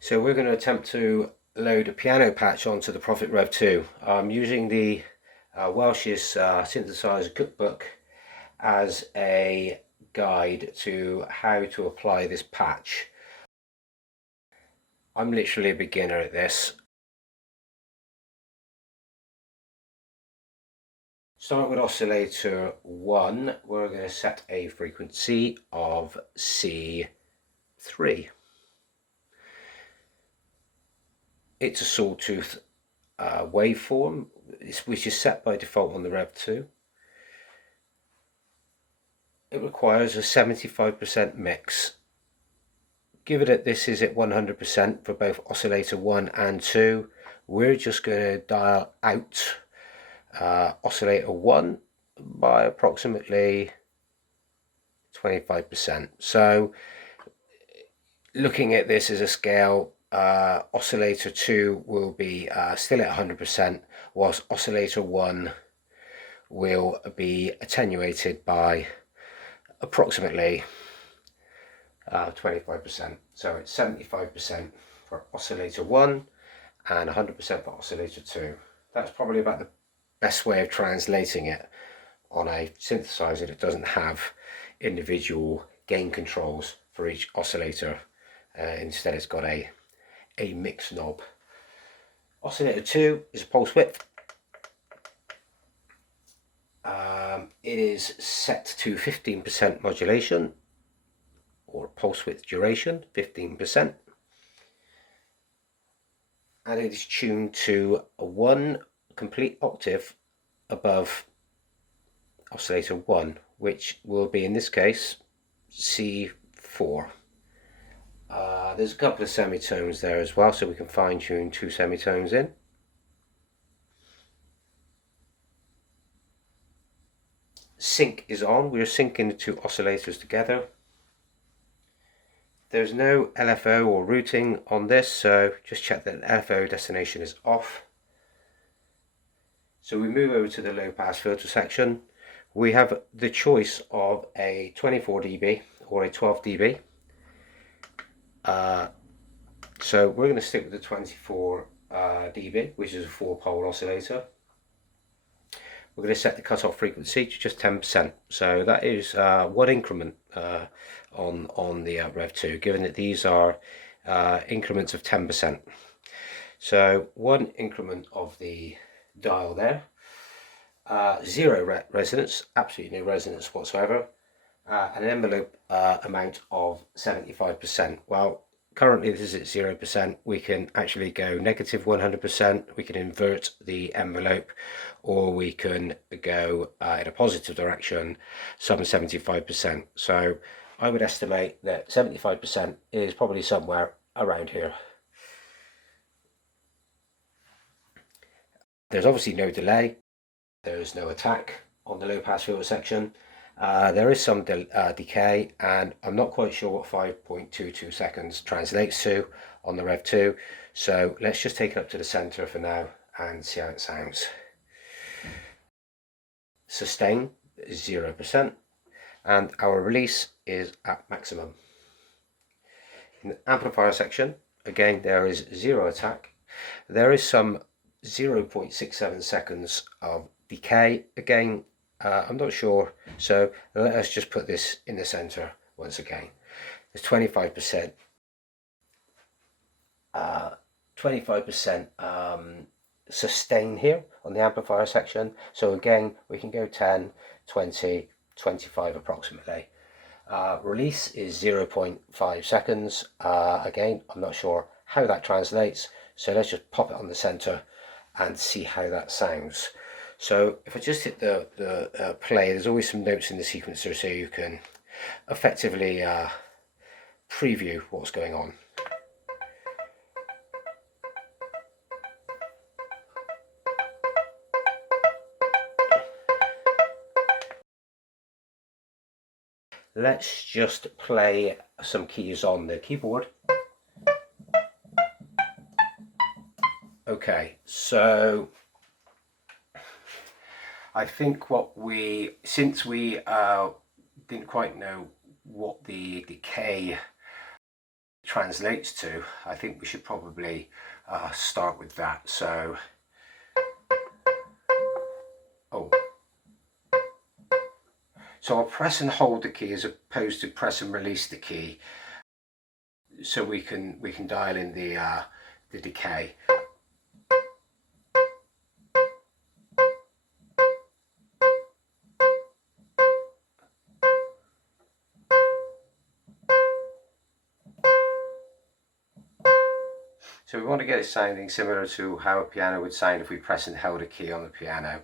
So we're going to attempt to load a piano patch onto the Prophet Rev2. I'm using the Welsh's Synthesizer Cookbook as a guide to how to apply this patch. I'm literally a beginner at this. Start with oscillator 1, we're going to set a frequency of C3. It's a sawtooth waveform, which is set by default on the Rev2. It requires a 75% mix. Given that this is at 100% for both oscillator 1 and 2, we're just going to dial out oscillator 1 by approximately 25%. So looking at this as a scale, oscillator 2 will be still at 100%, whilst oscillator 1 will be attenuated by approximately 25%. So it's 75% for oscillator 1 and 100% for oscillator 2. That's probably about the best way of translating it on a synthesizer that doesn't have individual gain controls for each oscillator. Instead it's got a mix knob. Oscillator 2 is a pulse width. It is set to 15% modulation, or pulse width duration, 15%. And it is tuned to a 1 complete octave above oscillator 1, which will be in this case C4. There's a couple of semitones there as well, so we can fine tune 2 semitones in. Sync is on, we're syncing the 2 oscillators together. There's no LFO or routing on this, so just check that LFO destination is off. So we move over to the low pass filter section. We have the choice of a 24 dB or a 12 dB. So we're going to stick with the 24 dB, which is a 4-pole oscillator. We're going to set the cutoff frequency to just 10%. So that is 1 increment on the Rev2, given that these are increments of 10%. So 1 increment of the dial there, 0 resonance, absolutely no resonance whatsoever, and an envelope amount of 75%. Well, currently this is at 0%. We can actually go negative 100%, we can invert the envelope, or we can go in a positive direction, some 75%. So I would estimate that 75% is probably somewhere around here. There's obviously no delay, there's no attack on the low pass filter section. There is some decay, and I'm not quite sure what 5.22 seconds translates to on the Rev2, so let's just take it up to the center for now and see how it sounds. Sustain is 0%, and our release is at maximum. In the amplifier section, again, there is 0 attack. There is some 0.67 seconds of decay. Again, I'm not sure, so let us just put this in the center once again. There's 25% sustain here on the amplifier section. So again, we can go 10, 20, 25 approximately. Release is 0.5 seconds. Again, I'm not sure how that translates, so let's just pop it on the center and see how that sounds. So if I just hit the play, there's always some notes in the sequencer so you can effectively preview what's going on. Let's just play some keys on the keyboard. Okay, so I think since we didn't quite know what the decay translates to, I think we should probably start with that. So, so I'll press and hold the key as opposed to press and release the key, so we can dial in the decay. So we want to get it sounding similar to how a piano would sound if we press and held a key on the piano.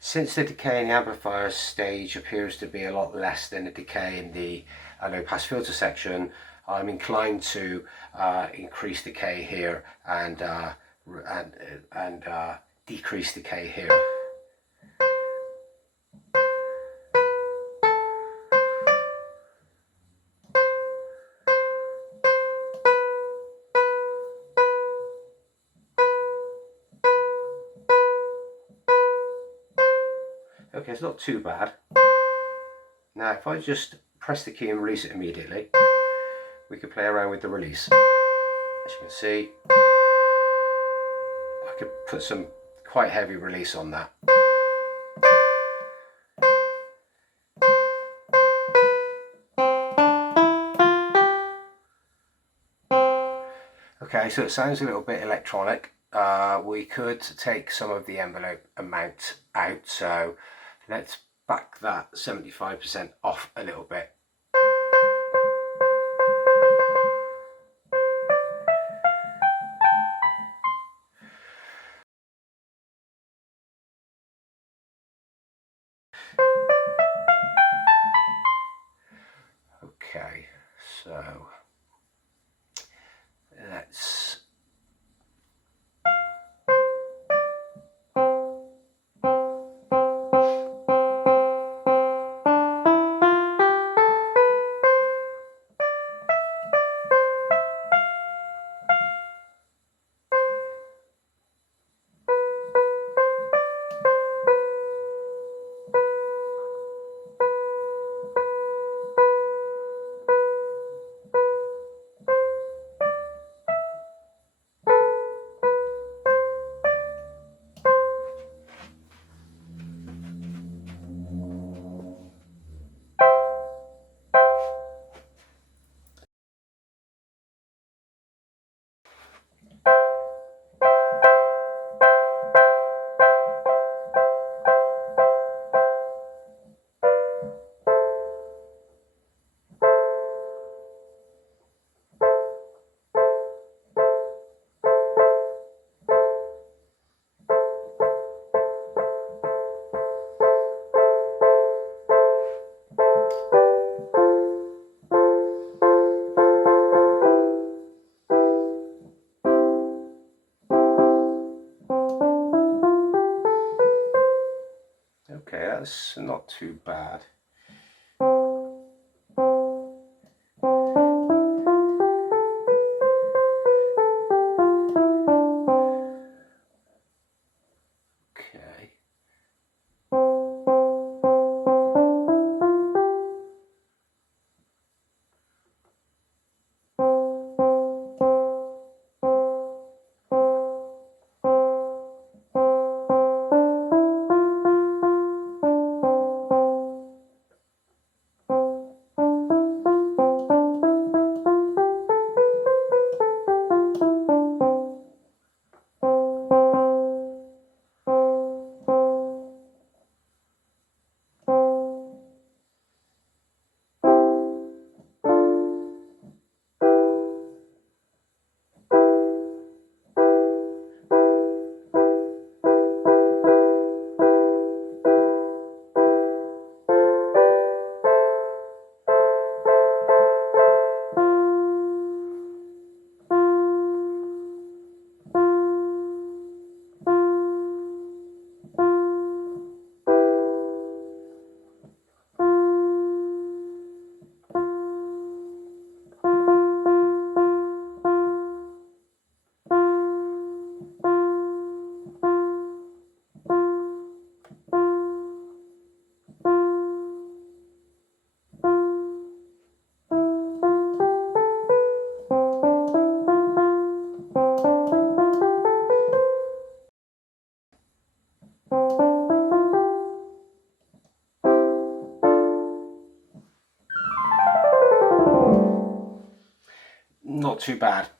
Since the decay in the amplifier stage appears to be a lot less than the decay in the low pass filter section, I'm inclined to increase decay here and decrease decay here. Okay, it's not too bad. Now if I just press the key and release it immediately, we could play around with the release. As you can see, I could put some quite heavy release on that. Okay, so it sounds a little bit electronic. We could take some of the envelope amount out, so let's back that 75% off a little bit. Okay, so let's okay, that's not too bad. Okay. not too bad.